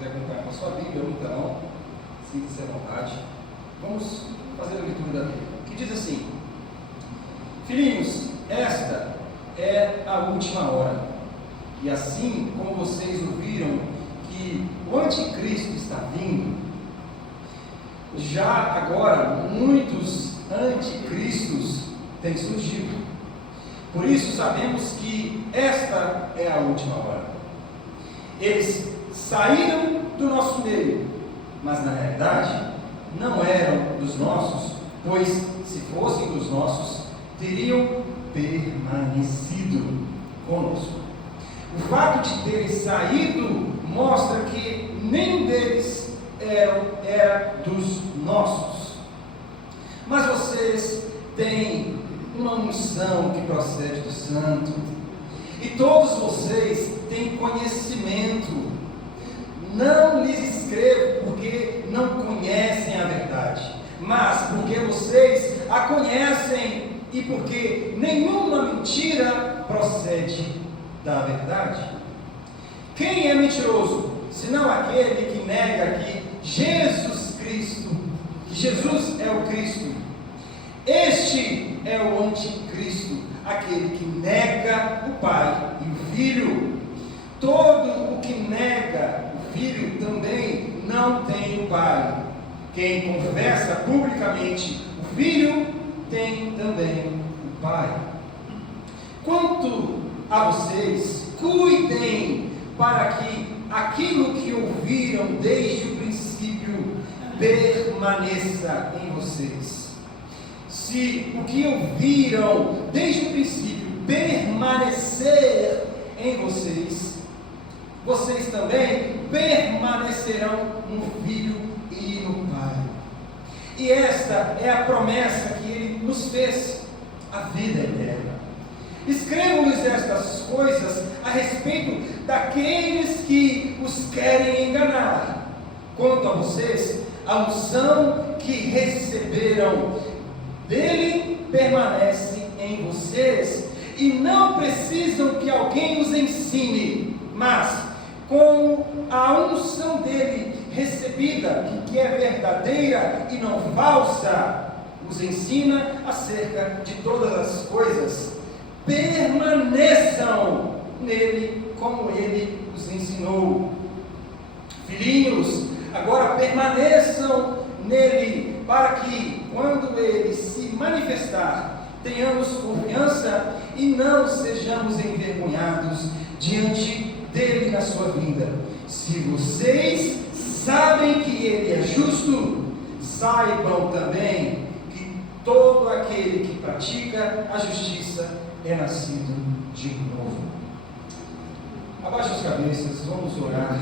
quiser acompanhar com a sua Bíblia ou então, sinta-se à vontade. Vamos fazer a leitura da Bíblia, que diz assim: Filhinhos, esta é a última hora, e assim como vocês ouviram que o anticristo está vindo, já agora muitos anticristos têm surgido. Por isso sabemos que esta é a última hora. Eles saíram do nosso meio, mas na realidade não eram dos nossos, pois se fossem dos nossos, teriam permanecido conosco. O fato de terem saído mostra que nenhum deles era dos nossos. Mas vocês têm uma unção que procede do Santo, e todos vocês têm conhecimento. Não lhes escrevo porque não conhecem a verdade, mas porque vocês a conhecem e porque nenhuma mentira procede da verdade. Quem é mentiroso, senão aquele que nega que Jesus é o Cristo? Este é o anticristo, aquele que nega o Pai e o Filho. Todo o que nega o Filho também não tem o Pai. Quem confessa publicamente o Filho tem também o Pai. Quanto a vocês, cuidem para que aquilo que ouviram desde o princípio permaneça em vocês. Se o que ouviram desde o princípio permanecer em vocês, vocês também permanecerão no Filho e no Pai. E esta é a promessa que Ele nos fez, a vida eterna. Escrevo-lhes estas coisas a respeito daqueles que os querem enganar. Quanto a vocês, a unção que receberam dele permanece em vocês, e não precisam que alguém os ensine, mas com a unção dele recebida, que é verdadeira e não falsa, os ensina acerca de todas as coisas. Permaneçam nele como ele os ensinou. Filhinhos, agora permaneçam nele, para que, quando ele se manifestar, tenhamos confiança e não sejamos envergonhados diante dele na sua vinda. Se vocês sabem que ele é justo, saibam também que todo aquele que pratica a justiça é nascido de novo. Abaixe as cabeças, vamos orar.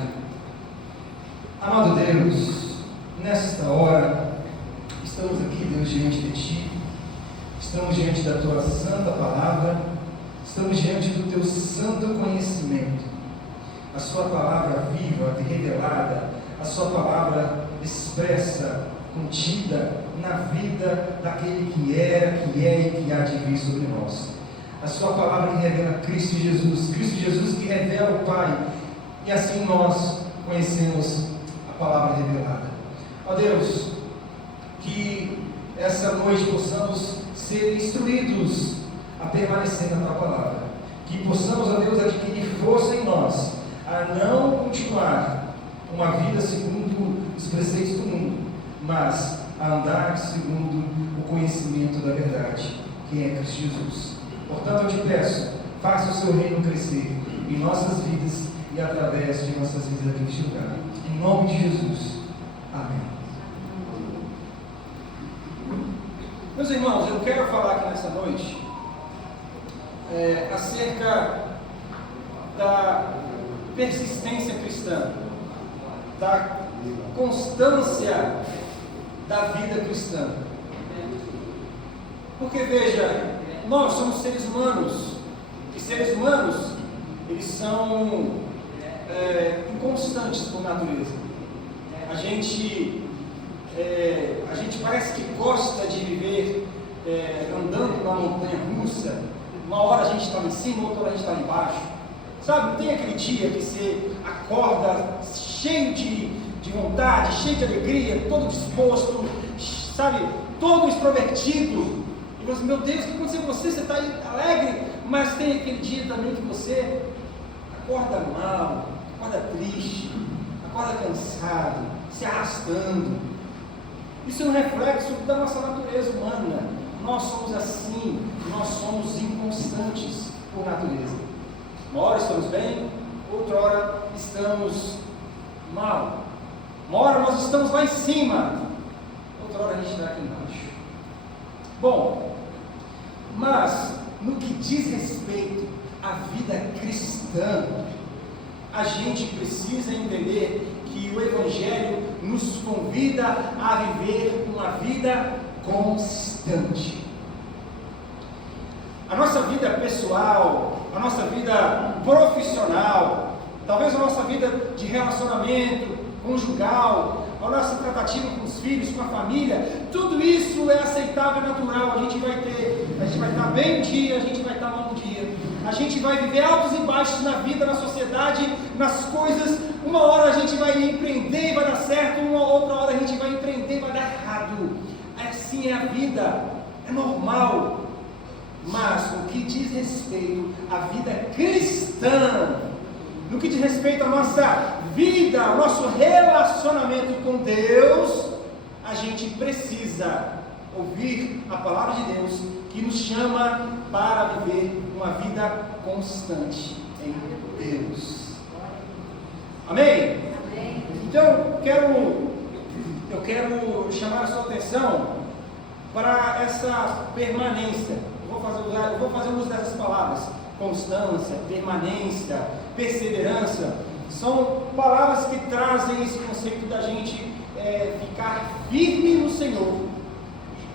Amado Deus, nesta hora, estamos aqui, Deus, diante de Ti, estamos diante da Tua santa palavra, estamos diante do Teu santo conhecimento, a Sua palavra viva, revelada, a Sua palavra expressa, contida na vida daquele que era, que é e que há de vir sobre nós. A Sua palavra que revela Cristo Jesus que revela o Pai, e assim nós conhecemos a palavra revelada. Ó Deus, que essa noite possamos ser instruídos a permanecer na Tua palavra, que possamos, ó Deus, adquirir força em nós, a não continuar uma vida segundo os preceitos do mundo, mas a andar segundo o conhecimento da verdade, que é Cristo Jesus. Portanto, eu te peço, faça o seu reino crescer em nossas vidas e através de nossas vidas aqui neste lugar. Em nome de Jesus. Amém. Meus irmãos, eu quero falar aqui nessa noite acerca da persistência cristã, da constância da vida cristã. Porque veja, nós somos seres humanos, e seres humanos, eles são inconstantes por natureza. A gente parece que gosta de viver andando na montanha russa. Uma hora a gente está lá em cima, outra hora a gente está lá embaixo. Sabe, não tem aquele dia que você acorda cheio de vontade, cheio de alegria, todo disposto, sabe, todo extrovertido. E você, meu Deus, o que aconteceu com você? Você está aí alegre, mas tem aquele dia também que você acorda mal, acorda triste, acorda cansado, se arrastando. Isso é um reflexo da nossa natureza humana. Nós somos assim, nós somos inconstantes por natureza. Uma hora estamos bem, outra hora estamos mal. Uma hora nós estamos lá em cima, outra hora a gente está aqui embaixo. Bom, mas no que diz respeito à vida cristã, a gente precisa entender que o Evangelho nos convida a viver uma vida constante. A nossa vida pessoal, a nossa vida profissional, talvez a nossa vida de relacionamento conjugal, a nossa tratativa com os filhos, com a família, tudo isso é aceitável e natural. A gente vai estar bem um dia, a gente vai estar mal um dia. A gente vai viver altos e baixos na vida, na sociedade, nas coisas. Uma hora a gente vai empreender e vai dar certo, uma outra hora a gente vai empreender e vai dar errado. Assim é a vida, é normal. Mas o que diz respeito à vida cristã, no que diz respeito à nossa vida, ao nosso relacionamento com Deus, a gente precisa ouvir a palavra de Deus, que nos chama para viver uma vida constante em Deus. Amém? Amém. Então, eu quero chamar a sua atenção para essa permanência. Eu vou fazer uso dessas palavras: constância, permanência, perseverança. São palavras que trazem esse conceito da gente ficar firme no Senhor,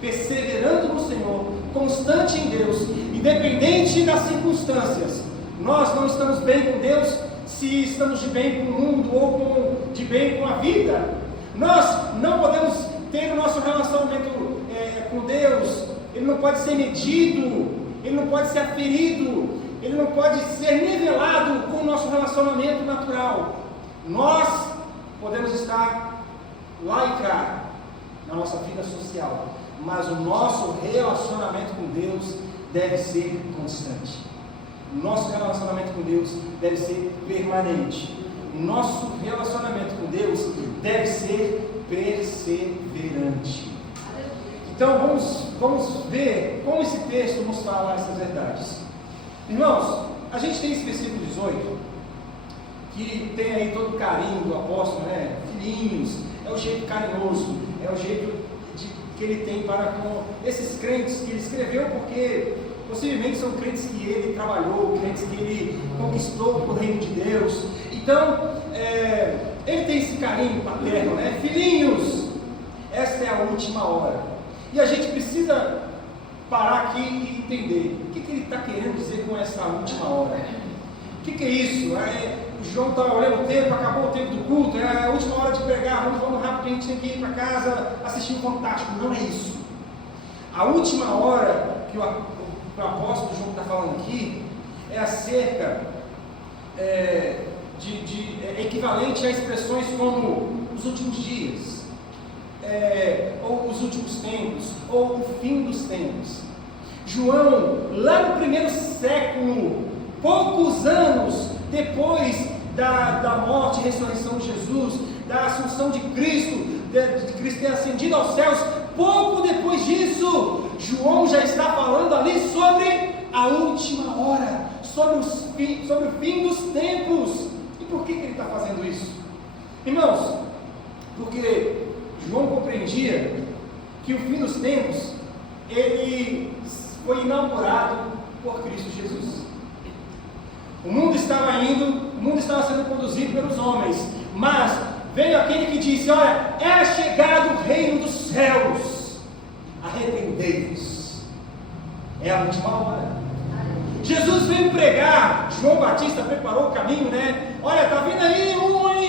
perseverando no Senhor, constante em Deus, independente das circunstâncias. Nós não estamos bem com Deus se estamos de bem com o mundo ou de bem com a vida. Nós não podemos ter o nosso relacionamento com Deus, ele não pode ser medido, ele não pode ser aferido, ele não pode ser nivelado com o nosso relacionamento natural. Nós podemos estar lá e cá na nossa vida social, mas o nosso relacionamento com Deus deve ser constante. O nosso relacionamento com Deus deve ser permanente. O nosso relacionamento com Deus deve ser perseverante. Então vamos ver como esse texto nos fala essas verdades. Irmãos, a gente tem esse versículo 18, que tem aí todo o carinho do apóstolo, né? Filhinhos, é o jeito carinhoso, é o jeito que ele tem para com esses crentes que ele escreveu, porque possivelmente são crentes que ele trabalhou, crentes que ele conquistou para o reino de Deus. Então, ele tem esse carinho paterno, né? Filhinhos, esta é a última hora. E a gente precisa parar aqui e entender o que ele está querendo dizer com essa última hora. O que é isso? O João está olhando o tempo, acabou o tempo do culto, é a última hora de pregar, vamos rápido, a gente tem que ir para casa assistir um Fantástico. Não é isso. A última hora que o apóstolo João está falando aqui é acerca equivalente a expressões como os últimos dias, ou os últimos tempos, ou o fim dos tempos. João, lá no primeiro século, poucos anos depois da morte e ressurreição de Jesus, da assunção de Cristo, de Cristo ter ascendido aos céus, pouco depois disso, João já está falando ali sobre a última hora, sobre o fim dos tempos. E por que ele está fazendo isso? Irmãos, porque João compreendia que o fim dos tempos, ele foi inaugurado por Cristo Jesus. O mundo estava sendo conduzido pelos homens, mas veio aquele que disse: olha, é chegado o reino dos céus, arrependei-vos. É a última hora. Jesus veio pregar, João Batista preparou o caminho, né? Olha, está vindo aí,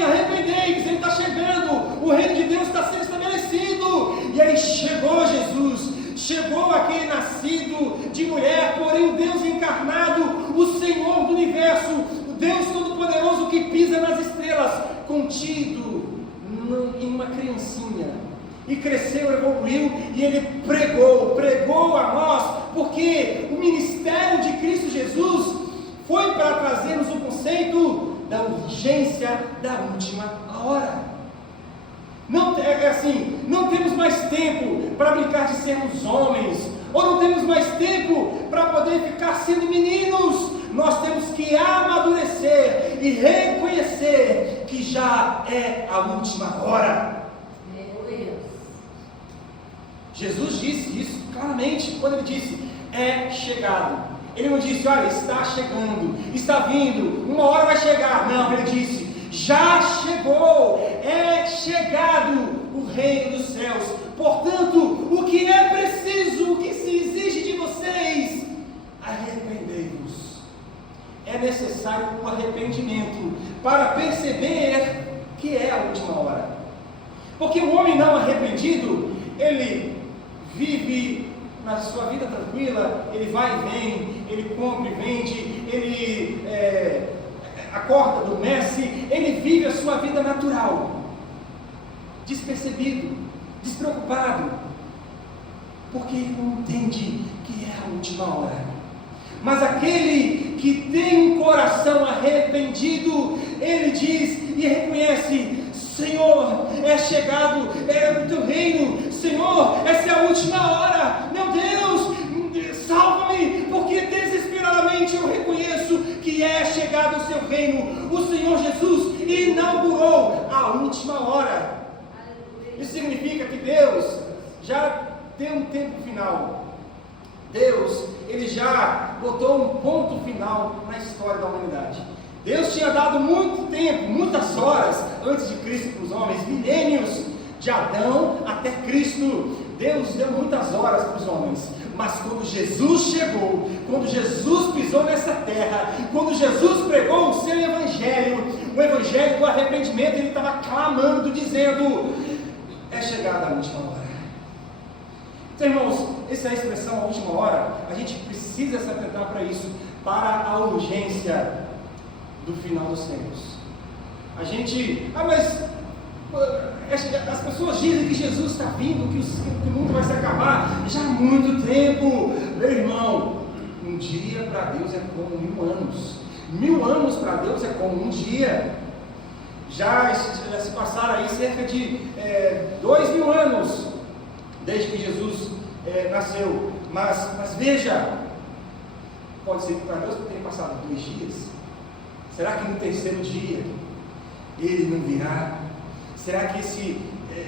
arrependei-vos, ele está chegando, o reino de Deus está sendo estabelecido. E aí chegou Jesus, chegou aquele nascido de mulher, porém o Deus encarnado, o Senhor do universo, o Deus Todo-Poderoso que pisa nas estrelas, contido em uma criancinha, e cresceu, evoluiu, e ele pregou a nós, porque o ministério de Cristo Jesus foi para trazermos o conceito da urgência da última hora. Não, não temos mais tempo para brincar de sermos homens, ou não temos mais tempo para poder ficar sendo meninos. Nós temos que amadurecer e reconhecer que já é a última hora. Jesus disse isso claramente, quando ele disse, é chegado. Ele não disse, olha, está chegando, está vindo, uma hora vai chegar. Não, ele disse, já chegou, é chegado o reino dos céus. Portanto, o que é preciso, o que se exige de vocês, arrependei-vos. É necessário o arrependimento para perceber que é a última hora. Porque o homem não arrependido, ele vive na sua vida tranquila, ele vai e vem, ele compra e vende, ele acorda, adormece, ele vive a sua vida natural, despercebido, despreocupado, porque ele não entende que é a última hora. Mas aquele que tem um coração arrependido, ele diz e reconhece, Senhor, é chegado, é o teu reino, Senhor, essa é a última hora, meu Deus, salva-me, porque desesperadamente eu reconheço que é chegado o seu reino. O Senhor Jesus inaugurou a última hora. Isso significa que Deus já tem um tempo final. Deus, ele já botou um ponto final na história da humanidade. Deus tinha dado muito tempo, muitas horas antes de Cristo para os homens, milênios, de Adão até Cristo. Deus deu muitas horas para os homens, mas quando Jesus chegou, quando Jesus pisou nessa terra, quando Jesus pregou o seu evangelho, o evangelho do arrependimento, ele estava clamando, dizendo, é chegada a última hora. Então, irmãos, essa é a expressão a última hora. A gente precisa se atentar para isso, para a urgência do final dos tempos. A gente, mas as pessoas dizem que Jesus está vindo, que o mundo vai se acabar já há muito tempo. Meu irmão, um dia para Deus é como 1000 anos. 1000 anos para Deus é como um dia. Já se passaram aí cerca de 2000 anos desde que Jesus nasceu. Mas veja, pode ser que para Deus tenha passado 2 dias. Será que no terceiro dia ele não virá? Será que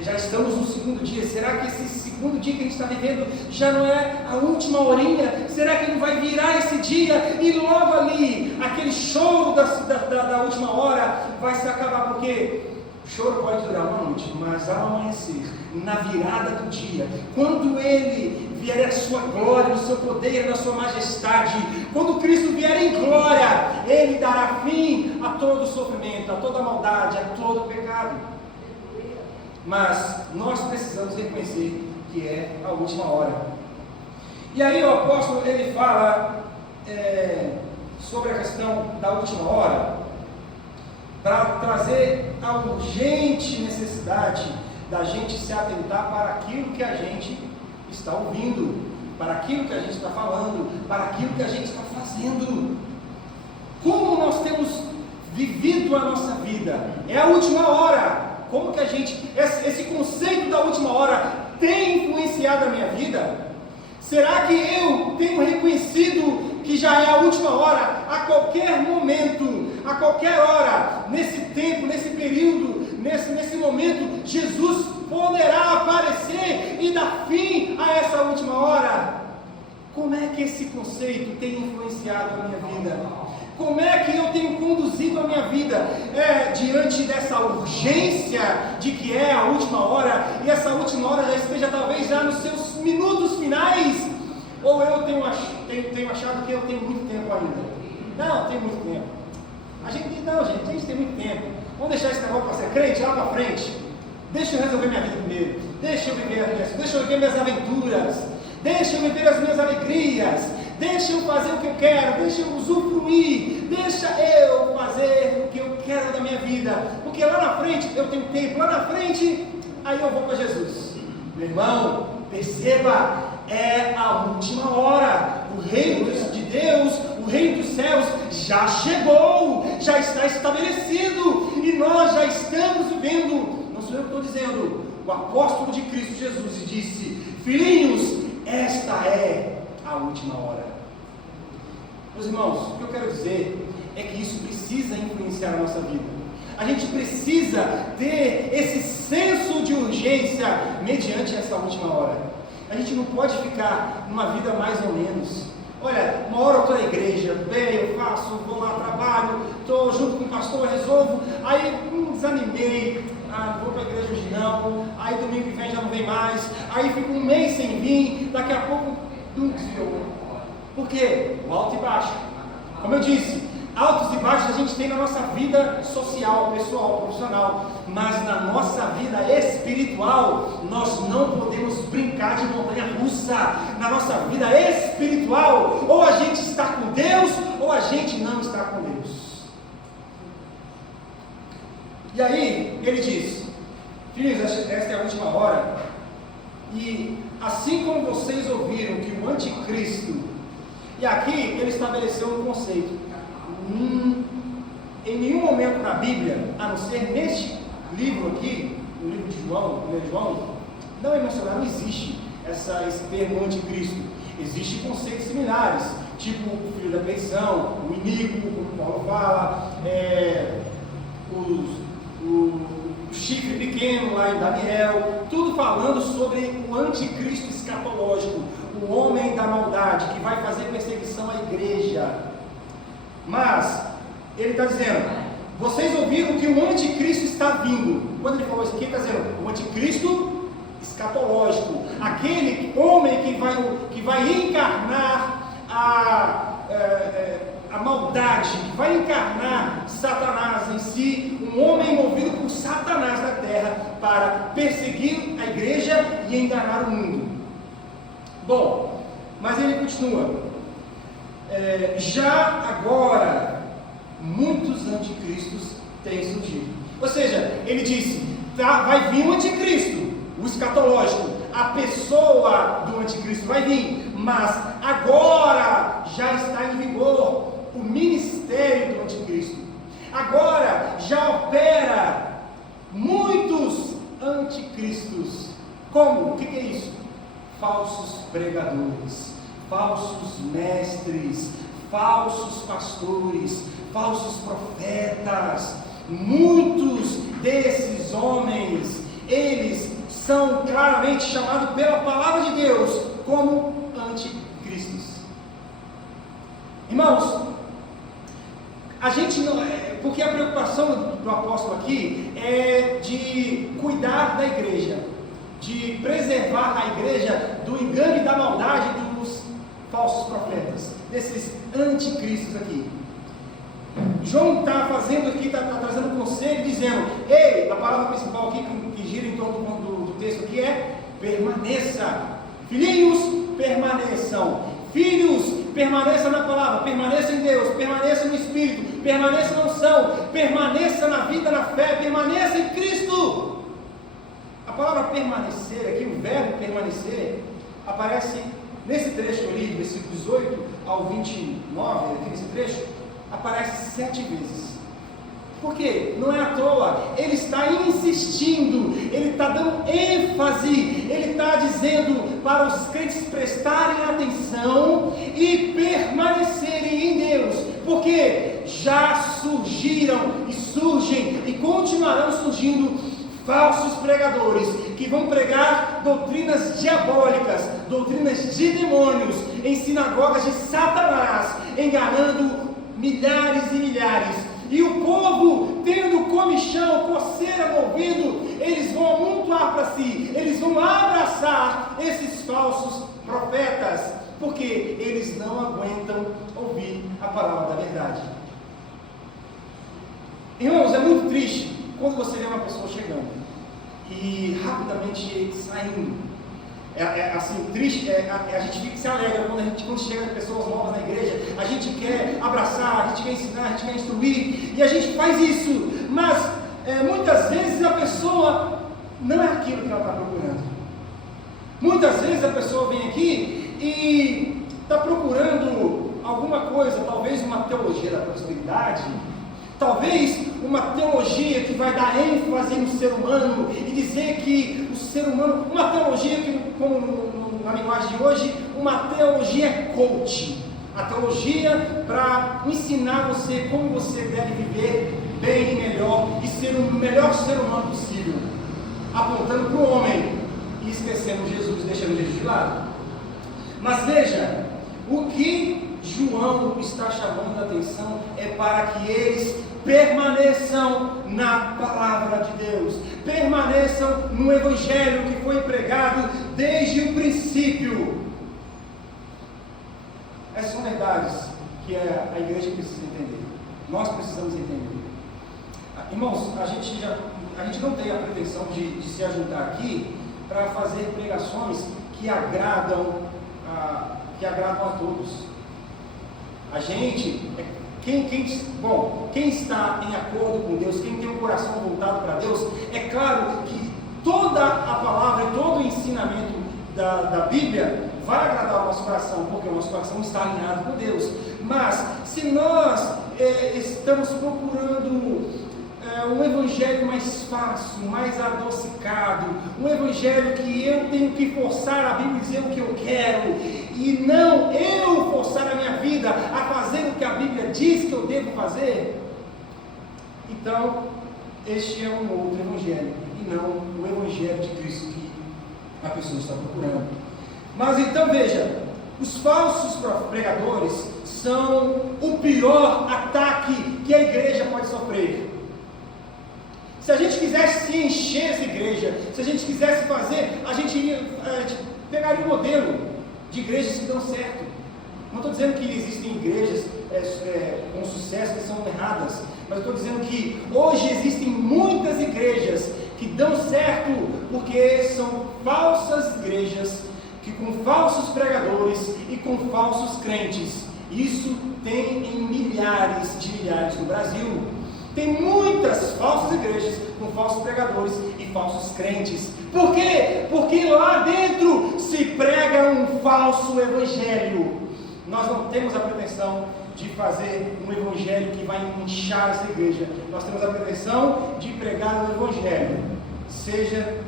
já estamos no segundo dia? Será que esse segundo dia que a gente está vivendo já não é a última horinha? Será que não vai virar esse dia e logo ali aquele choro da última hora vai se acabar? Porque o choro pode durar uma noite, mas ao amanhecer, na virada do dia, quando ele vier a sua glória, no seu poder, na sua majestade, quando Cristo vier em glória, ele dará fim a todo o sofrimento, a toda a maldade, a todo o pecado. Mas nós precisamos reconhecer que é a última hora. E aí o apóstolo ele fala sobre a questão da última hora, para trazer a urgente necessidade da gente se atentar para aquilo que a gente está ouvindo, para aquilo que a gente está falando, para aquilo que a gente está fazendo. Como nós temos vivido a nossa vida? É a última hora. Como que esse conceito da última hora tem influenciado a minha vida? Será que eu tenho reconhecido que já é a última hora? A qualquer momento, a qualquer hora, nesse tempo, nesse período, nesse momento, Jesus poderá aparecer e dar fim a essa última hora. Como é que esse conceito tem influenciado a minha vida? Como é que eu tenho conduzido a minha vida diante dessa urgência de que é a última hora, e essa última hora já esteja talvez já nos seus minutos finais? Ou eu tenho achado que eu tenho muito tempo ainda? Não, tenho muito tempo. A gente tem muito tempo. Vamos deixar esse negócio para ser crente lá para frente. Deixa eu resolver minha vida primeiro. Deixa eu viver minhas aventuras. Deixa eu viver as minhas alegrias. deixa eu fazer o que eu quero, deixa eu usufruir, deixa eu fazer o que eu quero da minha vida, porque lá na frente eu tenho tempo, lá na frente, aí eu vou para Jesus. Meu irmão, perceba, é a última hora. O reino de Deus, o reino dos céus já chegou, já está estabelecido, e nós já estamos vivendo. Não sou eu que estou dizendo, o apóstolo de Cristo Jesus disse: filhinhos, esta é a última hora. Meus irmãos, o que eu quero dizer é que isso precisa influenciar a nossa vida. A gente precisa ter esse senso de urgência mediante essa última hora. A gente não pode ficar numa vida mais ou menos. Olha, uma hora eu estou na igreja, bem, eu faço, vou lá, trabalho, estou junto com o pastor, resolvo, aí desanimei, não vou para a igreja hoje não, aí domingo que vem já não vem mais, aí fico um mês sem vir, daqui a pouco não desviou. Por quê? O alto e baixo. Como eu disse, altos e baixos a gente tem na nossa vida social, pessoal, profissional, mas na nossa vida espiritual nós não podemos brincar de montanha-russa. Na nossa vida espiritual, ou a gente está com Deus, ou a gente não está com Deus. E aí ele diz: filhos, esta é a última hora, e assim como vocês ouviram que o anticristo, e aqui ele estabeleceu um conceito. Em nenhum momento na Bíblia, a não ser neste livro aqui, no livro de João, não é mencionado, não existe esse termo anticristo. Existem conceitos similares, tipo o filho da perdição, o iníquo, como Paulo fala, o chifre pequeno lá em Daniel, tudo falando sobre o anticristo escatológico, o homem da maldade que vai fazer perseguição à igreja. Mas ele está dizendo: vocês ouviram que o anticristo está vindo. Quando ele falou isso aqui, ele está dizendo o anticristo escatológico, aquele homem que vai encarnar a maldade, que vai encarnar Satanás em si, um homem movido por Satanás na terra para perseguir a igreja e enganar o mundo. Bom, mas ele continua: já agora muitos anticristos têm surgido. Ou seja, ele disse: vai vir o anticristo, o escatológico, a pessoa do anticristo vai vir, mas agora já está em vigor o ministério do anticristo. Agora já opera muitos anticristos. Como? O que é isso? Falsos pregadores, falsos mestres, falsos pastores, falsos profetas. Muitos desses homens, eles são claramente chamados pela palavra de Deus como anticristos. Irmãos, a gente não porque a preocupação do apóstolo aqui é de cuidar da igreja, de preservar a igreja do engano e da maldade dos falsos profetas, desses anticristos aqui. João está fazendo aqui, está trazendo um conselho, dizendo: ei, a palavra principal aqui que gira em torno do texto aqui é permaneça. Filhinhos, permaneçam. Filhos, permaneça na palavra, permaneça em Deus, permaneça no Espírito, permaneça na unção, permaneça na vida, na fé, permaneça em Cristo. A palavra permanecer aqui, o verbo permanecer, aparece nesse trecho ali, do versículo 18 ao 29, aqui nesse trecho, aparece 7 vezes. Por quê? Não é à toa, ele está insistindo, ele está dando ênfase, ele está dizendo para os crentes prestarem atenção e permanecerem em Deus, porque já surgiram e surgem e continuarão surgindo falsos pregadores que vão pregar doutrinas diabólicas, doutrinas de demônios em sinagogas de Satanás, enganando milhares e milhares. E o povo, tendo comichão, coceira no ouvido, eles vão amontoar para si, eles vão abraçar esses falsos profetas, porque eles não aguentam ouvir a palavra da verdade. Irmãos, é muito triste quando você vê uma pessoa chegando e rapidamente saindo. assim, triste, a gente se alegra quando chega pessoas novas na igreja, a gente quer abraçar, a gente quer ensinar, a gente quer instruir, e a gente faz isso, mas muitas vezes a pessoa não é aquilo que ela está procurando. Muitas vezes a pessoa vem aqui e está procurando alguma coisa, talvez uma teologia da prosperidade, talvez uma teologia que vai dar ênfase no ser humano e dizer que o ser humano, uma teologia que, como na linguagem de hoje, uma teologia coach, a teologia para ensinar você como você deve viver bem e melhor e ser o melhor ser humano possível, apontando para o homem e esquecendo Jesus, deixando Jesus de lado. Mas veja, o que João está chamando a atenção é para que eles permaneçam na palavra de Deus, permaneçam no evangelho que foi pregado desde o princípio. Essas são verdades que a igreja precisa entender, nós precisamos entender. Irmãos, a gente não tem a pretensão de se ajuntar aqui para fazer pregações que agradam a todos. A gente, quem está em acordo com Deus, quem tem um coração voltado para Deus, é claro que toda a palavra e todo o ensinamento da Bíblia vai agradar o nosso coração, porque o nosso coração está alinhado com Deus. Mas se nós estamos procurando um evangelho mais fácil, mais adocicado, um evangelho que eu tenho que forçar a Bíblia a dizer o que eu quero, e não eu forçar a minha vida a fazer o que a Bíblia diz que eu devo fazer, então este é um outro evangelho, e não o evangelho de Cristo que a pessoa está procurando. Mas então veja, os falsos pregadores são o pior ataque que a igreja pode sofrer. Se a gente quisesse se encher essa igreja, se a gente quisesse fazer, a gente pegaria um modelo de igrejas que dão certo. Não estou dizendo que existem igrejas com sucesso que são erradas, mas estou dizendo que hoje existem muitas igrejas que dão certo porque são falsas igrejas, que com falsos pregadores e com falsos crentes. Isso tem em milhares no Brasil. Tem muitas falsas igrejas com falsos pregadores e falsos crentes. Por quê? Porque lá dentro se prega um falso evangelho. Nós não temos a pretensão de fazer um evangelho que vai inchar essa igreja. Nós temos a pretensão de pregar o evangelho, seja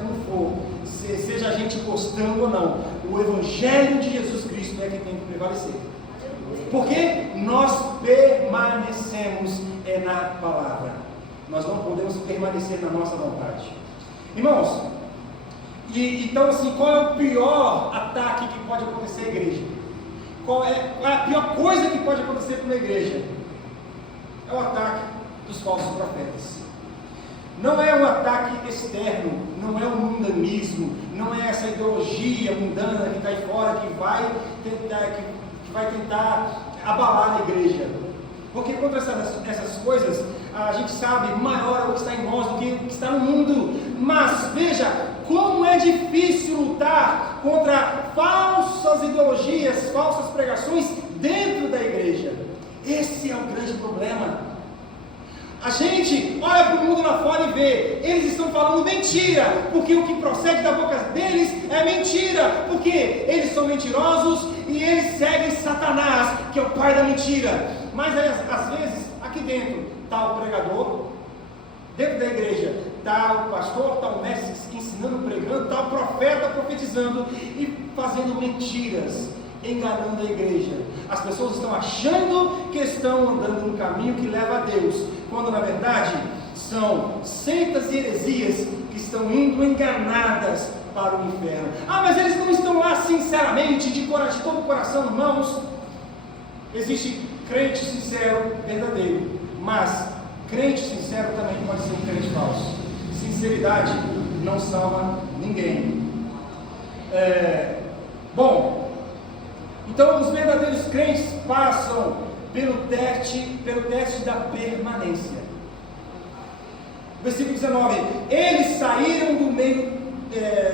como for, seja a gente gostando ou não. O evangelho de Jesus Cristo é que tem que prevalecer. Porque nós permanecemos na palavra. Nós não podemos permanecer na nossa vontade. Irmãos, então assim, qual é o pior ataque que pode acontecer à igreja? Qual é a pior coisa que pode acontecer com a igreja? É o ataque dos falsos profetas. Não é um ataque externo, não é um mundanismo, não é essa ideologia mundana que está aí fora que vai tentar abalar a igreja. Porque contra essas coisas, a gente sabe, maior é o que está em nós do que o que está no mundo. Mas veja, como é difícil lutar contra falsas ideologias, falsas pregações dentro da igreja. Esse é o grande problema. A gente olha para o mundo lá fora e vê, eles estão falando mentira, porque o que procede da boca deles é mentira, porque eles são mentirosos e eles seguem Satanás, que é o pai da mentira. Mas às vezes, aqui dentro está o pregador, dentro da igreja está o pastor, está o mestre ensinando, pregando, está o profeta profetizando e fazendo mentiras, enganando a igreja. As pessoas estão achando que estão andando no caminho que leva a Deus, quando na verdade são seitas e heresias que estão indo enganadas para o inferno. Mas eles não estão lá sinceramente, de todo o coração, irmãos. Existe crente sincero, verdadeiro, mas crente sincero também pode ser um crente falso. Sinceridade não salva ninguém. Então os verdadeiros crentes passam pelo teste da permanência. Versículo 19: eles saíram do meio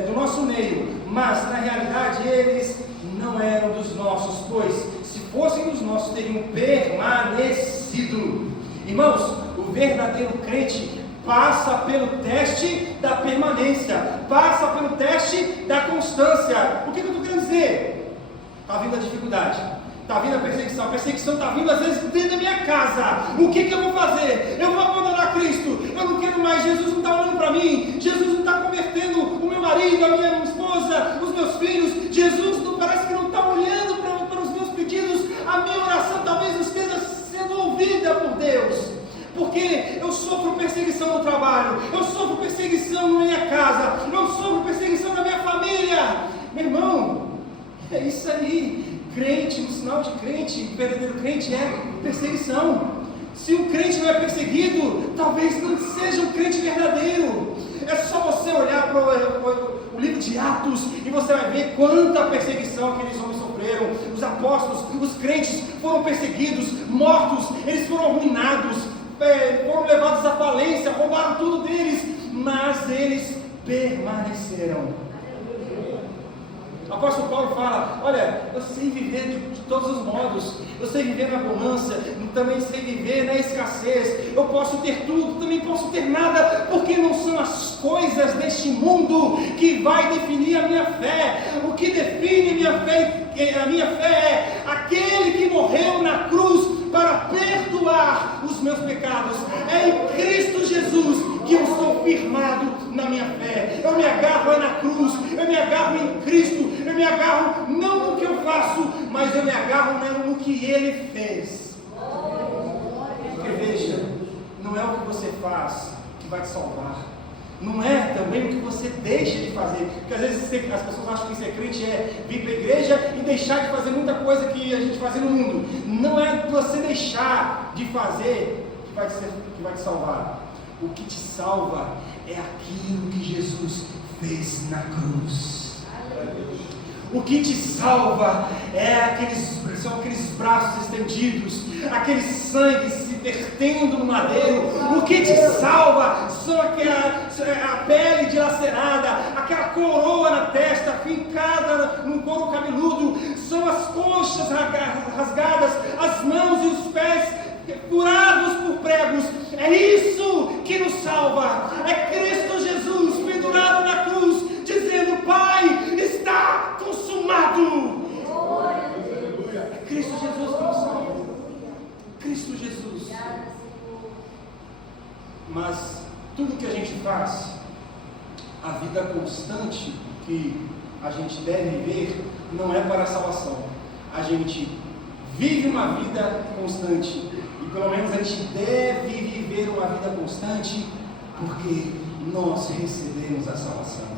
do nosso meio, mas na realidade eles não eram dos nossos, pois se fossem dos nossos teriam permanecido. Irmãos, o verdadeiro crente passa pelo teste da permanência, passa pelo teste da constância. O que eu estou querendo dizer? Está vindo a dificuldade, está vindo a perseguição está vindo às vezes dentro da minha casa. O que eu vou fazer? Eu vou abandonar Cristo, eu não quero mais, Jesus não está olhando para mim, Jesus não está convertendo o meu marido, a minha esposa, os meus filhos, Jesus não, parece que não está olhando para os meus pedidos, a minha oração talvez não esteja sendo ouvida por Deus, porque eu sofro perseguição no trabalho, eu sofro perseguição na minha casa, eu sofro perseguição na minha família. Meu irmão, é isso aí. Crente, um sinal de crente, verdadeiro crente é perseguição. Se o crente não é perseguido, talvez não seja um crente verdadeiro. É só você olhar para o livro de Atos e você vai ver quanta perseguição aqueles homens sofreram. Os apóstolos, os crentes foram perseguidos, mortos, eles foram arruinados, foram levados à falência, roubaram tudo deles, mas eles permaneceram. O apóstolo Paulo fala: olha, eu sei viver de todos os modos, eu sei viver na abundância, também sei viver na escassez, eu posso ter tudo, também posso ter nada, porque não são as coisas deste mundo que vai definir a minha fé. O que define a minha fé é aquele que morreu na cruz para perdoar os meus pecados. É em Cristo Jesus que eu estou firmado na minha fé. Eu me agarro na cruz, eu me agarro em Cristo, eu me agarro não no que eu faço, mas eu me agarro no que Ele fez. Porque veja, não é o que você faz que vai te salvar, não é também o que você deixa de fazer, porque às vezes as pessoas acham que ser crente é vir para a igreja e deixar de fazer muita coisa que a gente faz no mundo. Não é você deixar de fazer que vai te salvar. O que te salva é aquilo que Jesus fez na cruz. O que te salva são aqueles braços estendidos, aquele sangue se vertendo no madeiro. O que te salva são a pele dilacerada, aquela coroa na testa, fincada no couro cabeludo, são as coxas rasgadas, as mãos e os pés furados por pregos. É isso que nos salva. É Cristo Jesus pendurado na cruz, dizendo: Pai, está consumado. É Cristo Jesus que nos salva. Cristo Jesus. Mas tudo que a gente faz, a vida constante que a gente deve viver, não é para a salvação. A gente vive uma vida constante, e pelo menos a gente deve viver uma vida constante, porque nós recebemos a salvação.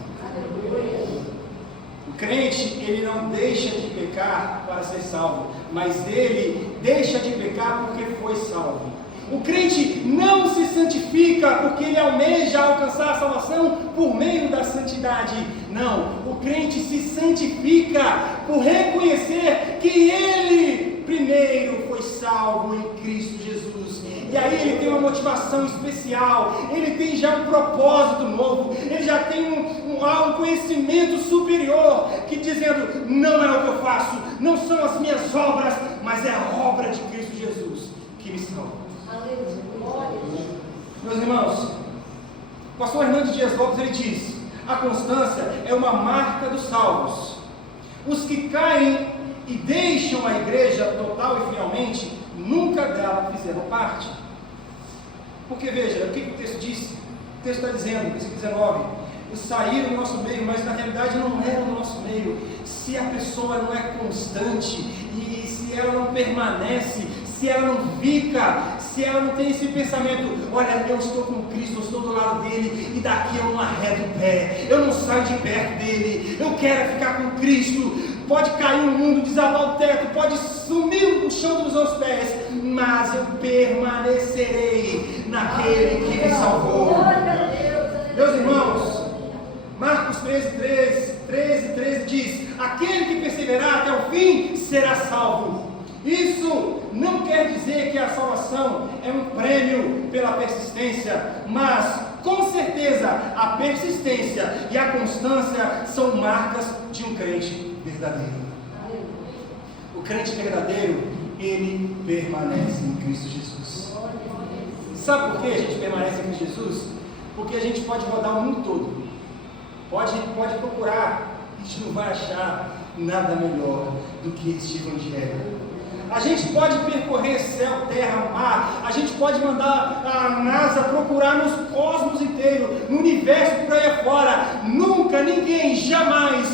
O crente, ele não deixa de pecar para ser salvo, mas ele deixa de pecar porque foi salvo. O crente não se santifica porque ele almeja alcançar a salvação por meio da santidade. Não, o crente se santifica por reconhecer que ele primeiro foi salvo em Cristo Jesus. E aí ele tem uma motivação especial, ele tem já um propósito novo, ele já tem um conhecimento superior, que dizendo: não é o que eu faço, não são as minhas obras, mas é a obra de Cristo Jesus que me salva. Meus irmãos, o pastor Hernandes Dias Lopes, ele diz: a constância é uma marca dos salvos. Os que caem e deixam a igreja total e finalmente, nunca dela fizeram parte. Porque veja, o que o texto diz? O texto está dizendo, versículo 19: saíram do nosso meio, mas na realidade não eram do nosso meio. Se a pessoa não é constante, e se ela não permanece, se ela não fica, se ela não tem esse pensamento: olha, eu estou com Cristo, eu estou do lado dele, e daqui eu não arredo o pé, eu não saio de perto dele, eu quero ficar com Cristo. Pode cair o mundo, desabar o teto, pode sumir o chão dos meus pés, mas eu permanecerei naquele que me salvou. Meus irmãos, Marcos 13 diz: aquele que perseverar até o fim será salvo. Isso não quer dizer que a salvação é um prêmio pela persistência, mas Com certeza, a persistência e a constância são marcas de um crente verdadeiro. O crente verdadeiro, ele permanece em Cristo Jesus. Sabe por que a gente permanece em Cristo Jesus? Porque a gente pode rodar o mundo todo, pode procurar, a gente não vai achar nada melhor do que este Evangelho. A gente pode percorrer céu, terra, mar, a gente pode mandar a NASA procurar nos cosmos inteiro, no universo por aí afora. Nunca, ninguém, jamais,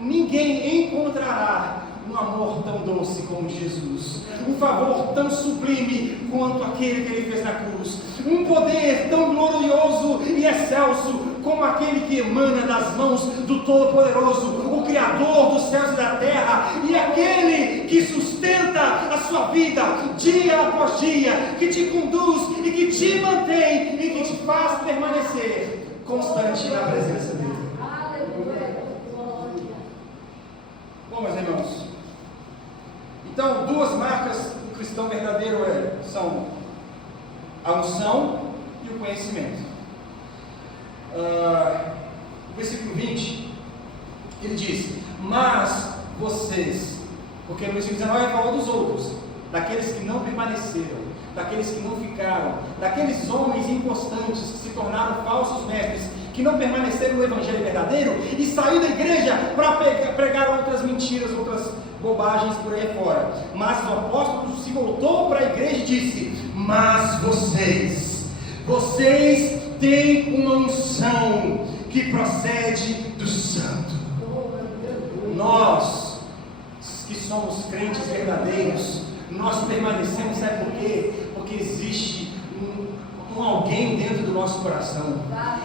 ninguém encontrará um amor tão doce como Jesus, um favor tão sublime quanto aquele que ele fez na cruz, um poder tão glorioso e excelso como aquele que emana das mãos do Todo-Poderoso, o Criador dos céus e da terra, e aquele que sustenta a sua vida dia após dia, que te conduz e que te mantém e que te faz permanecer constante na presença dele. Bom, meus irmãos, então, duas marcas do cristão verdadeiro são a unção e o conhecimento. O versículo 20, ele diz: mas vocês, porque no versículo 19 ele falou dos outros, daqueles que não permaneceram, daqueles que não ficaram, daqueles homens inconstantes que se tornaram falsos mestres, que não permaneceram no evangelho verdadeiro e saiu da igreja para pregar outras mentiras, outras bobagens por aí fora. Mas o apóstolo se voltou para a igreja e disse: mas vocês têm uma unção que procede do santo. Nós que somos crentes verdadeiros, nós permanecemos, sabe por quê? Porque existe alguém dentro do nosso coração,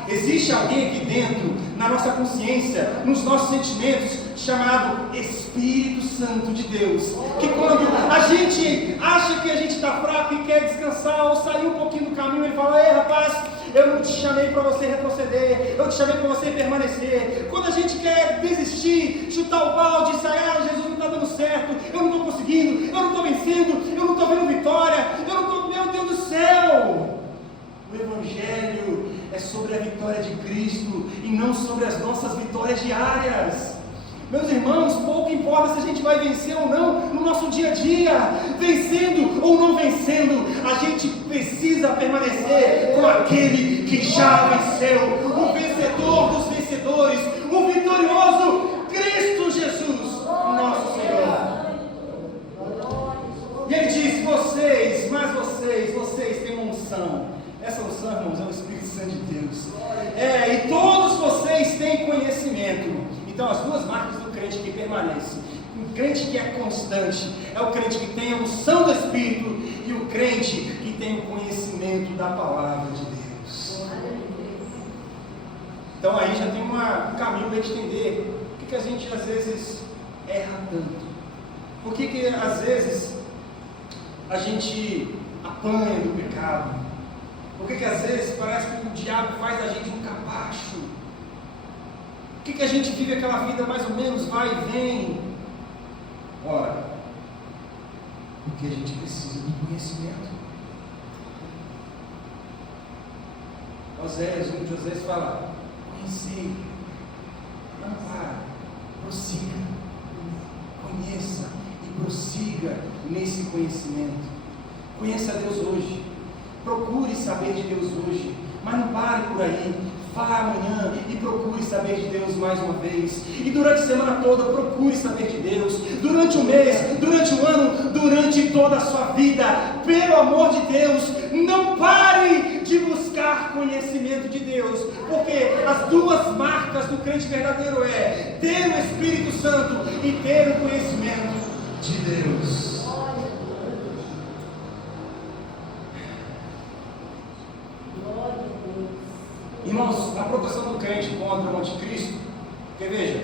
existe alguém aqui dentro, na nossa consciência, nos nossos sentimentos, chamado Espírito Santo de Deus, que quando a gente acha que a gente está fraco e quer descansar ou sair um pouquinho do caminho, ele fala: ei rapaz, eu não te chamei para você retroceder, eu te chamei para você permanecer. Quando a gente quer desistir, chutar o balde e sair: ah, Jesus não está dando certo, eu não estou conseguindo, eu não estou vencendo, eu não estou vendo vitória, eu não estou, meu Deus do céu. O Evangelho é sobre a vitória de Cristo e não sobre as nossas vitórias diárias. Meus irmãos, pouco importa se a gente vai vencer ou não no nosso dia a dia, vencendo ou não vencendo, a gente precisa permanecer com aquele que já venceu, o vencedor dos vencedores, o vitorioso Cristo Jesus, nosso Senhor. E ele diz: vocês têm uma unção. Essa unção, irmãos, é o Espírito Santo de Deus. E todos vocês têm conhecimento. Então, as duas marcas do crente que permanece: o crente que é constante é o crente que tem a unção do Espírito, e o crente que tem o conhecimento da palavra de Deus. Então, aí já tem um caminho para entender por que a gente às vezes erra tanto, por que às vezes a gente apanha do pecado. Por que às vezes parece que o diabo faz da gente um capacho? Por que a gente vive aquela vida mais ou menos vai e vem? Ora, porque a gente precisa do conhecimento. Oséias fala: conhecei, não para, prossiga, conheça e prossiga nesse conhecimento. Conheça a Deus hoje. Procure saber de Deus hoje, mas não pare por aí. Vá amanhã e procure saber de Deus mais uma vez. E durante a semana toda procure saber de Deus. Durante o mês, durante o ano, durante toda a sua vida. Pelo amor de Deus, não pare de buscar conhecimento de Deus. Porque as duas marcas do crente verdadeiro é ter o Espírito Santo e ter o conhecimento de Deus. Irmãos, a proteção do crente contra o anticristo, porque veja,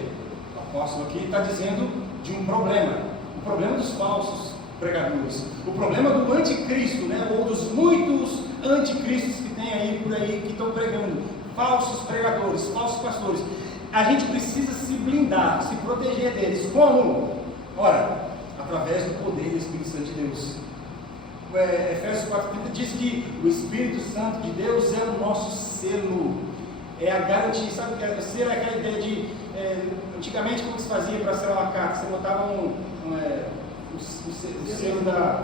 o apóstolo aqui está dizendo de um problema, o problema dos falsos pregadores, o problema do anticristo, ou dos muitos anticristos que tem aí por aí, que estão pregando, falsos pregadores, falsos pastores. A gente precisa se blindar, se proteger deles. Como? Ora, através do poder do Espírito Santo de Deus. Efésios 4,30 diz que o Espírito Santo de Deus é o nosso selo, é a garantia. Sabe o que é o selo? É aquela ideia de, antigamente, como se fazia para selar uma carta? Você botava o selo da...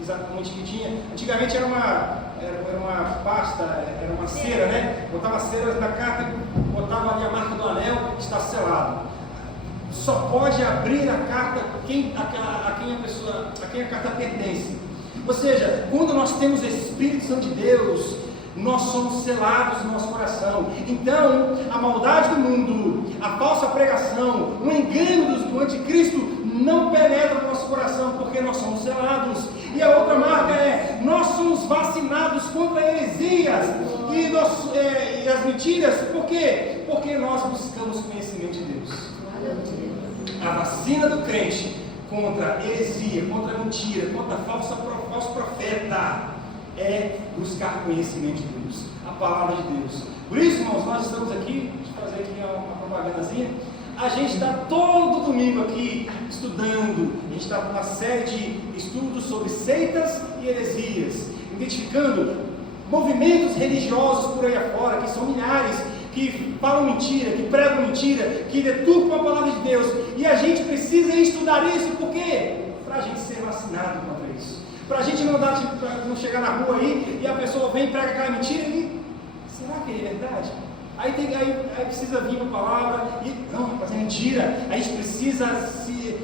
Exatamente, que tinha. Antigamente era uma pasta, era uma cera, né? Botava a cera na carta, botava ali a marca do anel, está selado. Só pode abrir a carta a quem a carta pertence. Ou seja, quando nós temos o Espírito Santo de Deus, nós somos selados no nosso coração. Então, a maldade do mundo, a falsa pregação, o engano do anticristo não penetra no nosso coração, porque nós somos selados. E a outra marca é: nós somos vacinados contra heresias e as mentiras. Por quê? Porque nós buscamos conhecimento de Deus. A vacina do crente contra heresia, contra mentira, contra falso profeta é buscar conhecimento de Deus, a palavra de Deus. Por isso, irmãos, nós estamos aqui, deixa eu fazer aqui uma propagandazinha. A gente está todo domingo aqui estudando, a gente está com uma série de estudos sobre seitas e heresias, identificando movimentos religiosos por aí afora, que são milhares, que falam mentira, que pregam mentira, que deturpam a palavra de Deus. E a gente precisa estudar isso, por quê? Para a gente ser vacinado contra isso. Para a gente não chegar na rua aí e a pessoa vem e prega aquela mentira e será que é verdade? Aí precisa vir uma palavra e não, rapaz, é mentira. A gente precisa se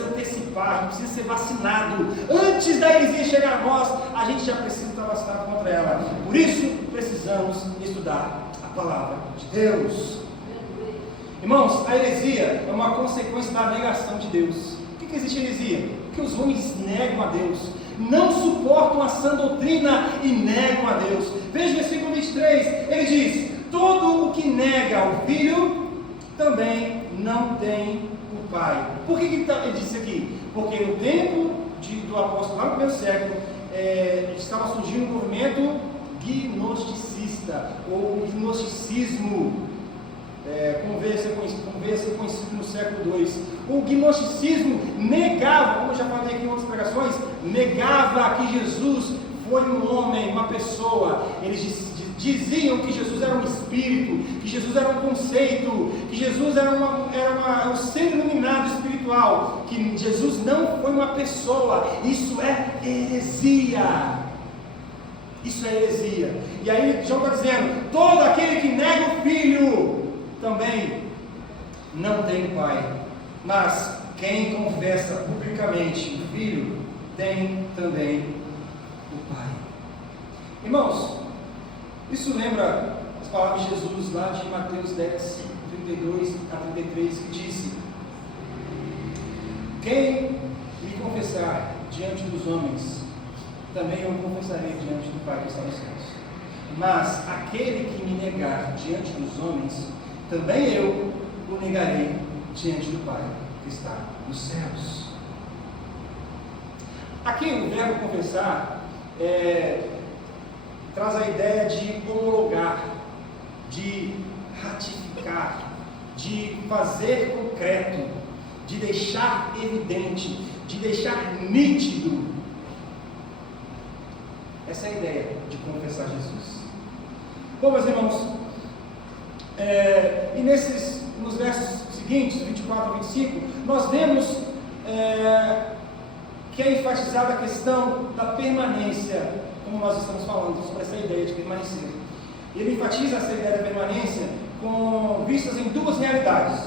antecipar, a gente precisa ser vacinado. Antes da heresia chegar a nós, a gente já precisa estar vacinado contra ela. Por isso, precisamos estudar a palavra de Deus. Irmãos, a heresia é uma consequência da negação de Deus. Por que existe heresia? Porque os homens negam a Deus, não suportam a sã doutrina e negam a Deus. Veja o versículo 23, ele diz: todo o que nega o Filho também não tem o Pai. Por que ele disse aqui? Porque no tempo do apóstolo, lá no primeiro século, estava surgindo um movimento gnosticista, ou gnosticismo, como veio a ser conhecido no século II. O gnosticismo negava, como eu já falei aqui em outras pregações, negava que Jesus foi um homem, uma pessoa. Eles diziam que Jesus era um espírito, que Jesus era um conceito, que Jesus era um ser iluminado espiritual, que Jesus não foi uma pessoa. Isso é heresia. Isso é heresia. E aí João está dizendo: todo aquele que nega o Filho também não tem Pai. Mas quem confessa publicamente o Filho tem também o Pai. Irmãos, isso lembra as palavras de Jesus lá de Mateus 10, 32 a 33, que disse: quem me confessar diante dos homens, também eu confessarei diante do Pai que está nos céus. Mas aquele que me negar diante dos homens, também eu o negarei diante do Pai que está nos céus. Aqui o verbo confessar traz a ideia de homologar, de ratificar, de fazer concreto, de deixar evidente, de deixar nítido. Essa é a ideia de confessar Jesus. Bom, meus irmãos, e nos versos seguintes, 24 a 25, nós vemos que é enfatizada a questão da permanência, como nós estamos falando, sobre essa ideia de permanecer. Ele enfatiza essa ideia da permanência com vistas em duas realidades: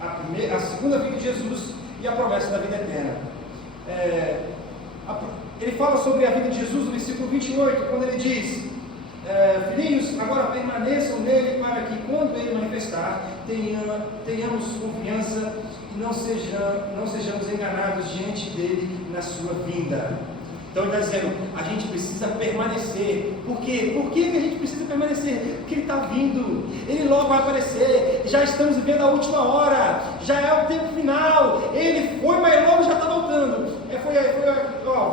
a segunda vinda de Jesus e a promessa da vida eterna. Ele fala sobre a vida de Jesus no versículo 28, quando ele diz: filhinhos, agora permaneçam nele, para que quando ele manifestar, tenhamos confiança e não sejamos enganados diante dele na sua vinda. Então ele está dizendo: a gente precisa permanecer. Por quê? Por que a gente precisa permanecer? Porque ele está vindo, ele logo vai aparecer. Já estamos vivendo a última hora, já é o tempo final. Ele foi, mas logo já está voltando.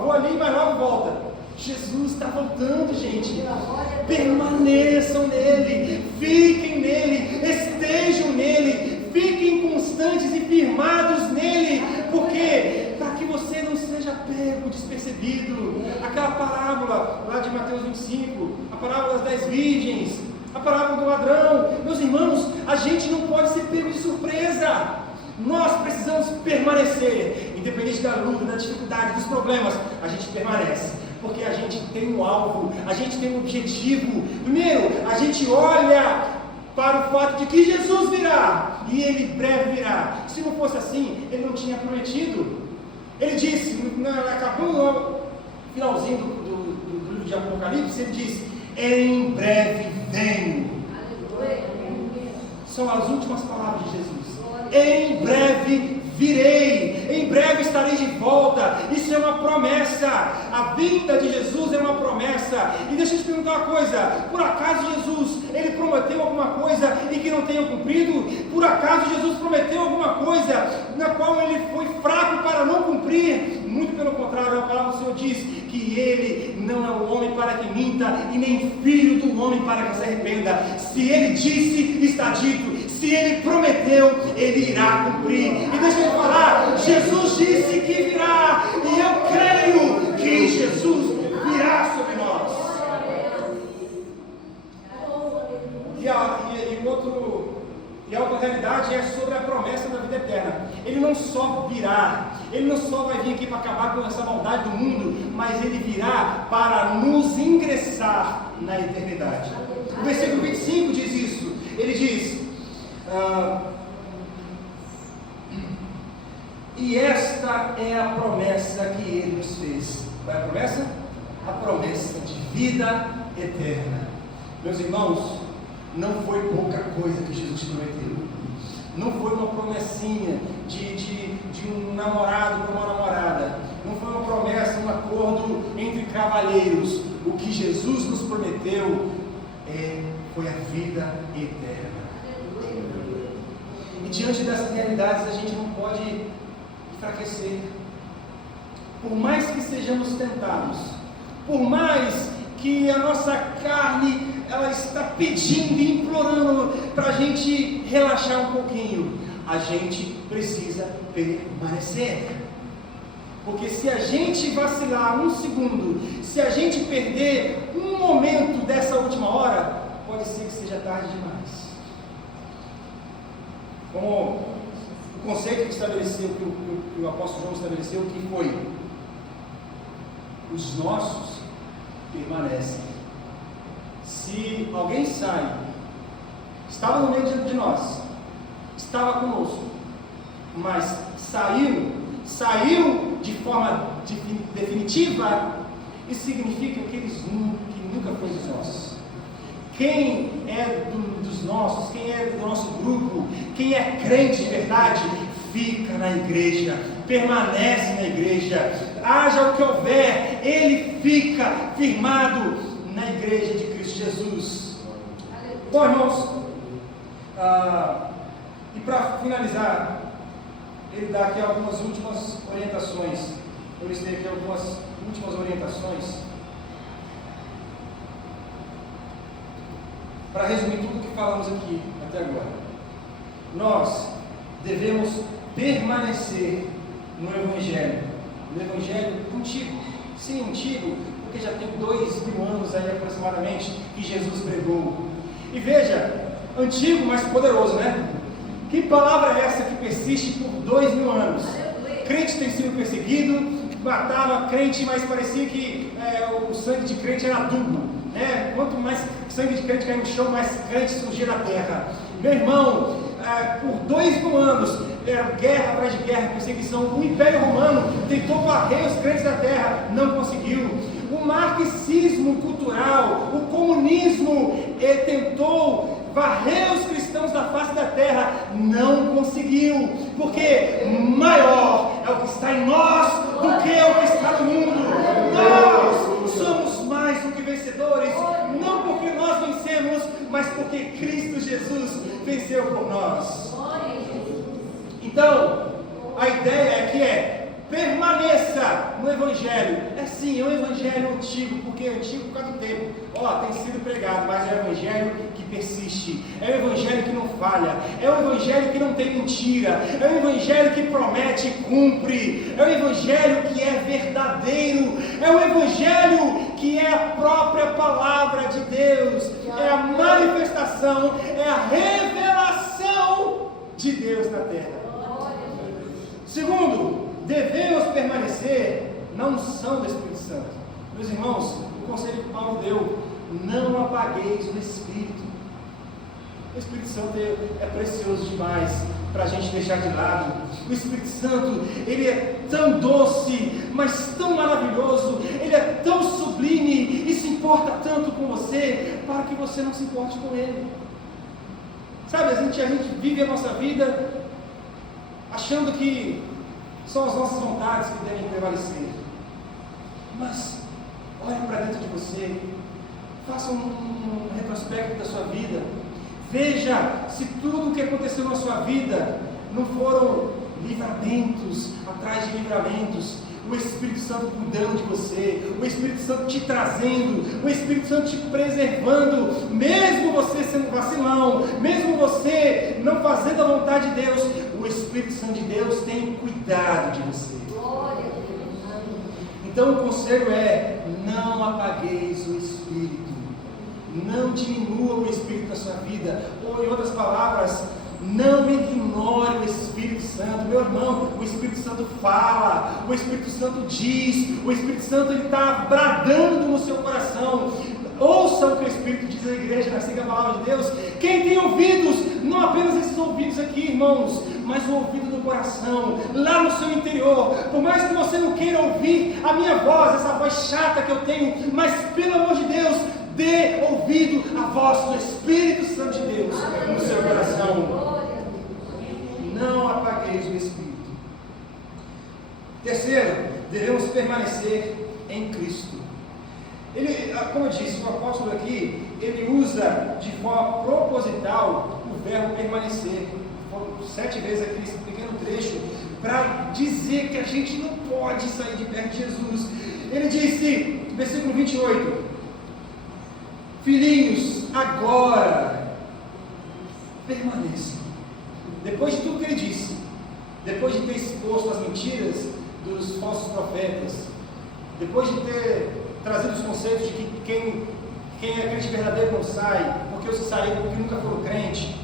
Vou ali, mas logo volta. Jesus está voltando, gente. Permaneçam nele, fiquem nele, estejam nele, fiquem constantes e firmados nele. Por quê? Para que você não seja pego, despercebido. 25, a parábola das 10 virgens, a parábola do ladrão. Meus irmãos, a gente não pode ser pego de surpresa. Nós precisamos permanecer, independente da luta, da dificuldade, dos problemas, a gente permanece, porque a gente tem um alvo, a gente tem um objetivo. Primeiro, a gente olha para o fato de que Jesus virá, e Ele breve virá. Se não fosse assim, Ele não tinha prometido. Ele disse, acabou no finalzinho do livro de Apocalipse, Ele disse, em breve venho. São as últimas palavras de Jesus. Em breve virei, em breve estarei de volta. Isso é uma promessa. A vinda de Jesus é uma promessa. E deixa eu te perguntar uma coisa: por acaso Jesus, Ele prometeu alguma coisa e que não tenha cumprido? Por acaso Jesus prometeu alguma coisa na qual Ele foi fraco para não cumprir? Muito pelo contrário, a palavra do Senhor diz que Ele não é o homem para que minta, e nem filho do homem para que se arrependa. Se Ele disse, está dito. Se Ele prometeu, Ele irá cumprir. E deixa eu falar, Jesus disse que virá, e eu creio que Jesus virá sobre nós. E a outra realidade é sobre a promessa da vida eterna. Ele não só virá, Ele não só vai vir aqui para acabar com essa maldade do mundo, mas Ele virá para nos ingressar na eternidade. O versículo 25 diz isso. Ele diz: e esta é a promessa que Ele nos fez. Qual é a promessa? A promessa de vida eterna. Meus irmãos, não foi pouca coisa que Jesus prometeu. Não foi uma promessinha de um namorado para uma namorada. Não foi uma promessa, um acordo entre cavalheiros. O que Jesus nos prometeu foi a vida eterna. E diante dessas realidades a gente não pode enfraquecer. Por mais que sejamos tentados, por mais que a nossa carne ela está pedindo e implorando para a gente relaxar um pouquinho, a gente precisa permanecer. Porque se a gente vacilar um segundo, se a gente perder um momento dessa última hora, pode ser que seja tarde demais. Como o conceito que estabeleceu, que o apóstolo João estabeleceu, que foi: os nossos permanecem. Se alguém sai, estava no meio de nós, estava conosco, mas saiu de forma definitiva, isso significa que nunca foi dos nossos. Quem é dos nossos, quem é do nosso grupo, quem é crente de verdade, fica na igreja, permanece na igreja, haja o que houver, ele fica firmado na igreja de Cristo Jesus. Bom, irmãos, e para finalizar, ele dá aqui algumas últimas orientações. Eu listei aqui algumas últimas orientações para resumir tudo o que falamos aqui até agora. Nós devemos permanecer no Evangelho antigo. Sim, antigo, porque já tem 2000 anos aí aproximadamente que Jesus pregou. E veja, antigo, mas poderoso, né? Que palavra é essa que persiste por 2000 anos? Crente tem sido perseguido, matava crente, mas parecia que o sangue de crente era adubo, né? Quanto mais sangue de crente caía no chão, mais crente surgia na terra. Meu irmão, por 2000 anos, era guerra atrás de guerra, perseguição. O Império Romano tentou varrer os crentes da terra, não conseguiu. O marxismo cultural, o comunismo, tentou varrer os cristãos da face da terra, não conseguiu, porque maior é o que está em nós do que o que está no mundo. Nós somos mais do que vencedores, não porque nós vencemos, mas porque Cristo Jesus venceu por nós. Então, a ideia permaneça no Evangelho. Sim, é um Evangelho antigo, porque é antigo por causa do tempo. Tem sido pregado, mas é um Evangelho que persiste. É um Evangelho que não falha. É um Evangelho que não tem mentira. É um Evangelho que promete e cumpre. É um Evangelho que é verdadeiro. É um Evangelho que é a própria palavra de Deus, é a manifestação, é a revelação de Deus na terra. Segundo, devemos permanecer na unção do Espírito Santo. Meus irmãos, o conselho que Paulo deu: não apagueis o Espírito. O Espírito Santo é precioso demais para a gente deixar de lado. O Espírito Santo, ele é tão doce, mas tão maravilhoso, ele é tão sublime e se importa tanto com você, para que você não se importe com ele. Sabe, a gente vive a nossa vida achando que são as nossas vontades que devem prevalecer. Mas olhe para dentro de você, faça um retrospecto da sua vida, veja se tudo o que aconteceu na sua vida não foram livramentos atrás de livramentos, o Espírito Santo cuidando de você, o Espírito Santo te trazendo, o Espírito Santo te preservando, mesmo você sendo vacilão, mesmo você não fazendo a vontade de Deus, o Espírito Santo de Deus tem cuidado de você. Então o conselho é: não apagueis o Espírito, não diminua o Espírito da sua vida, ou em outras palavras, não ignore o Espírito Santo. Meu irmão, o Espírito Santo fala, o Espírito Santo diz, o Espírito Santo está bradando no seu coração. Ouça o que o Espírito diz à igreja, siga a palavra de Deus. Quem tem ouvidos, não apenas esses ouvidos aqui, irmãos, mas o ouvido do coração, lá no seu interior. Por mais que você não queira ouvir a minha voz, essa voz chata que eu tenho, mas pelo amor de Deus, dê ouvido à voz do Espírito Santo de Deus no seu coração. Não apagueis o Espírito. Terceiro, devemos permanecer em Cristo. Ele, como eu disse, o apóstolo aqui, ele usa de forma proposital o verbo permanecer. Foram 7 vezes aqui nesse pequeno trecho, para dizer que a gente não pode sair de perto de Jesus. Ele disse, versículo 28, filhinhos, agora permaneçam. Depois de tudo que ele disse, depois de ter exposto as mentiras dos falsos profetas, depois de ter trazido os conceitos de que quem é crente verdadeiro não sai, porque os que saíram porque nunca foram crente,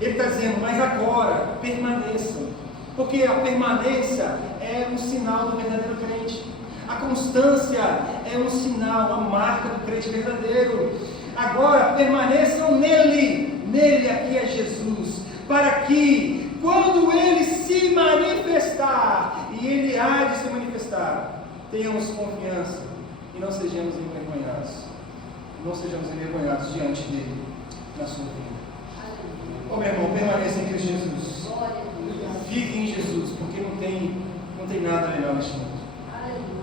ele está dizendo, mas agora permaneçam, porque a permanência é um sinal do verdadeiro crente, a constância é um sinal, a marca do crente verdadeiro. Agora permaneçam nele aqui é Jesus, para que quando ele se manifestar, e ele há de se manifestar, tenhamos confiança e não sejamos envergonhados. Não sejamos envergonhados diante dele na sua vida. Ô meu irmão, permaneça em Cristo Jesus. Fique em Jesus, porque não tem nada melhor neste mundo.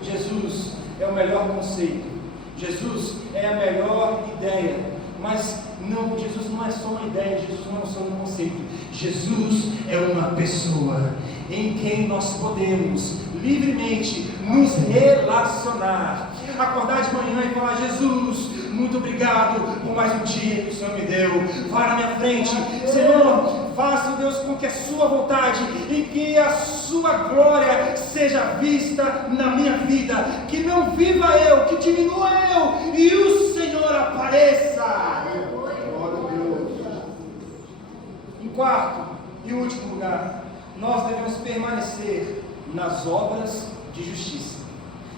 Jesus é o melhor conceito. Jesus é a melhor ideia. Mas não, Jesus não é só uma ideia, Jesus não é só um conceito. Jesus é uma pessoa em quem nós podemos livremente nos relacionar. Acordar de manhã e falar, Jesus, muito obrigado por mais um dia que o Senhor me deu. Vá na minha frente, Senhor, faça, Deus, com que a sua vontade e que a sua glória seja vista na minha vida. Que não viva eu, que diminua eu e o Senhor apareça. Em quarto e último lugar, nós devemos permanecer nas obras de justiça.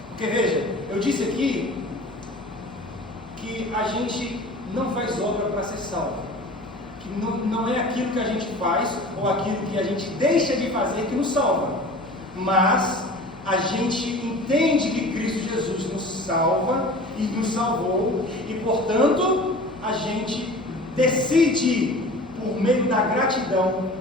Porque veja, eu disse aqui que a gente não faz obra para ser salvo, que não é aquilo que a gente faz ou aquilo que a gente deixa de fazer que nos salva, mas a gente entende que Cristo Jesus nos salva e nos salvou, e portanto a gente decide, por meio da gratidão,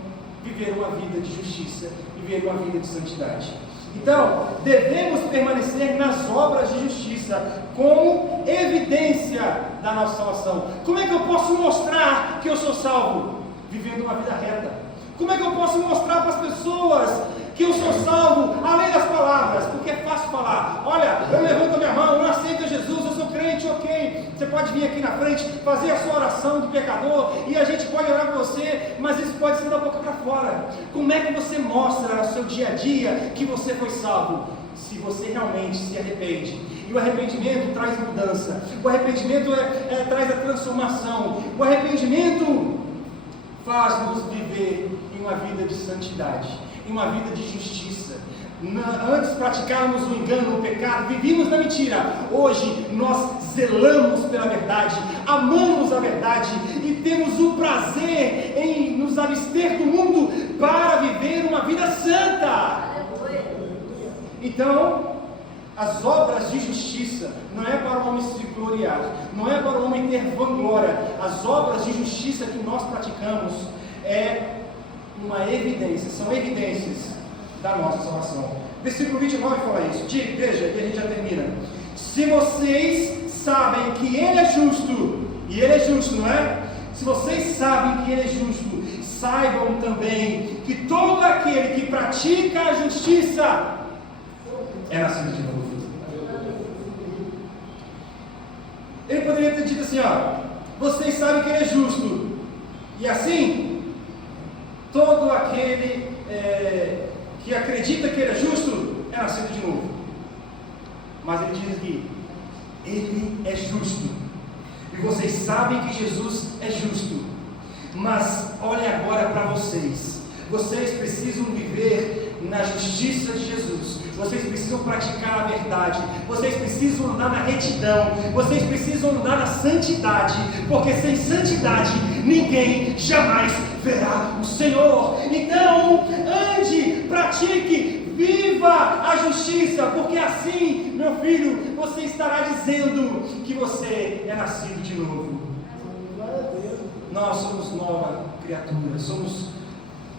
viver uma vida de justiça, viver uma vida de santidade. Então, devemos permanecer nas obras de justiça como evidência da nossa salvação. Como é que eu posso mostrar que eu sou salvo? Vivendo uma vida reta. Como é que eu posso mostrar para as pessoas que eu sou salvo, além das palavras? Porque é fácil falar, olha, eu levanto a minha mão, eu aceito Jesus, eu sou crente, ok. Você pode vir aqui na frente, fazer a sua oração do pecador, e a gente pode orar por você, mas isso pode ser da boca para fora. Como é que você mostra no seu dia a dia que você foi salvo? Se você realmente se arrepende E o arrependimento traz mudança. O arrependimento traz a transformação. O arrependimento faz-nos viver em uma vida de santidade, em uma vida de justiça. Antes praticávamos o engano, o pecado, vivíamos na mentira. Hoje nós zelamos pela verdade, amamos a verdade e temos o prazer em nos abster do mundo para viver uma vida santa. Então, as obras de justiça não é para o homem se gloriar, não é para o homem ter vanglória. As obras de justiça que nós praticamos uma evidência, são evidências da nossa salvação. Versículo 29 fala isso. Veja, e a gente já termina. Se vocês sabem que Ele é justo, e Ele é justo, não é? Se vocês sabem que Ele é justo, saibam também que todo aquele que pratica a justiça é nascido de novo. Ele poderia ter dito assim, vocês sabem que Ele é justo, e assim, todo aquele que acredita que Ele é justo, é nascido de novo. Mas Ele diz aqui, Ele é justo, e vocês sabem que Jesus é justo. Mas olhem agora para vocês precisam viver na justiça de Jesus, vocês precisam praticar a verdade, vocês precisam andar na retidão, vocês precisam andar na santidade, porque sem santidade ninguém jamais verá o Senhor. Então ande, pratique, viva a justiça, porque assim, meu filho, você estará dizendo que você é nascido de novo. Nós somos nova criatura, somos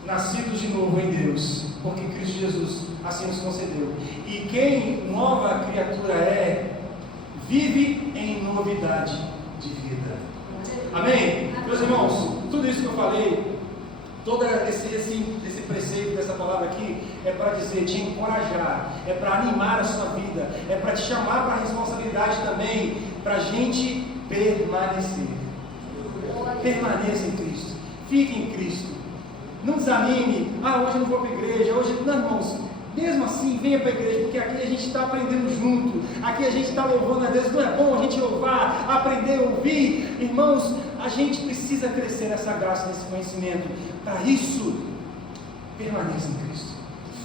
nascidos de novo em Deus, porque Cristo Jesus assim nos concedeu. E quem nova criatura vive em novidade de vida. Amém? Meus irmãos, tudo isso que eu falei, todo esse preceito dessa palavra aqui, é para dizer, te encorajar, é para animar a sua vida, é para te chamar para a responsabilidade também, para a gente permanecer. Permaneça em Cristo, fique em Cristo. Não desanime, hoje eu não vou para a igreja, não, irmãos, mesmo assim, venha para a igreja, porque aqui a gente está aprendendo junto, aqui a gente está louvando a Deus. Não é bom a gente louvar, aprender a ouvir? Irmãos, a gente precisa crescer nessa graça, nesse conhecimento. Para isso, permaneça em Cristo,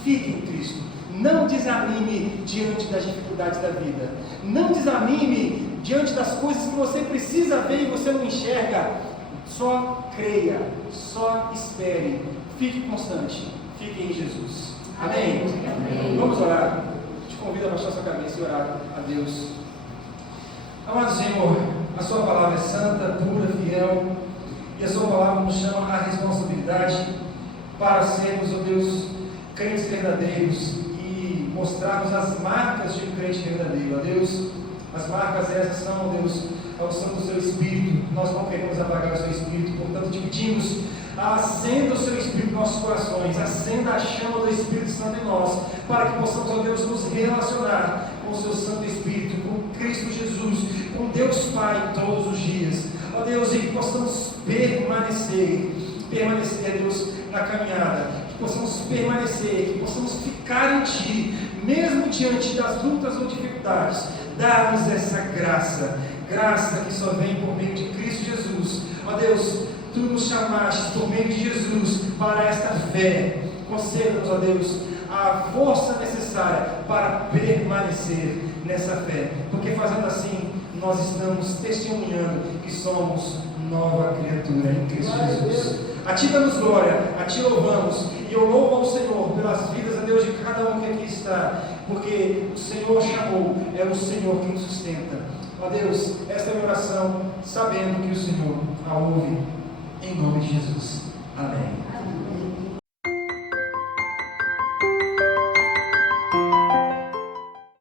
fique em Cristo. Não desanime diante das dificuldades da vida, não desanime diante das coisas que você precisa ver e você não enxerga. Só creia, só espere, fique constante, fique em Jesus. Amém? Amém. Vamos orar. Te convido a baixar sua cabeça e orar a Deus. Amado Senhor, a sua palavra é santa, pura, fiel, e a sua palavra nos chama à responsabilidade para sermos, ó Deus, crentes verdadeiros e mostrarmos as marcas de um crente verdadeiro. Ó Deus, as marcas essas são, ó Deus, a unção do seu Espírito. Nós não queremos apagar o seu Espírito, portanto te pedimos, acenda o seu Espírito em nossos corações, acenda a chama do Espírito Santo em nós, para que possamos, ó Deus, nos relacionar com o seu Santo Espírito, com Cristo Jesus, com Deus Pai todos os dias, ó Deus, e que possamos permanecer, ó Deus, na caminhada, que possamos permanecer, que possamos ficar em Ti, mesmo diante das lutas ou dificuldades. Dá-nos essa graça que só vem por meio de Cristo Jesus. Ó Deus, Tu nos chamaste por meio de Jesus para esta fé. Conceda-nos, ó Deus, a força necessária para permanecer nessa fé, porque fazendo assim, nós estamos testemunhando que somos nova criatura em Cristo Jesus. A Ti damos glória, a Ti louvamos, e eu louvo ao Senhor pelas vidas, a Deus, de cada um que aqui está, porque o Senhor chamou, é o Senhor que nos sustenta. Ó Deus, esta é a minha oração, sabendo que o Senhor a ouve, em nome de Jesus. Amém.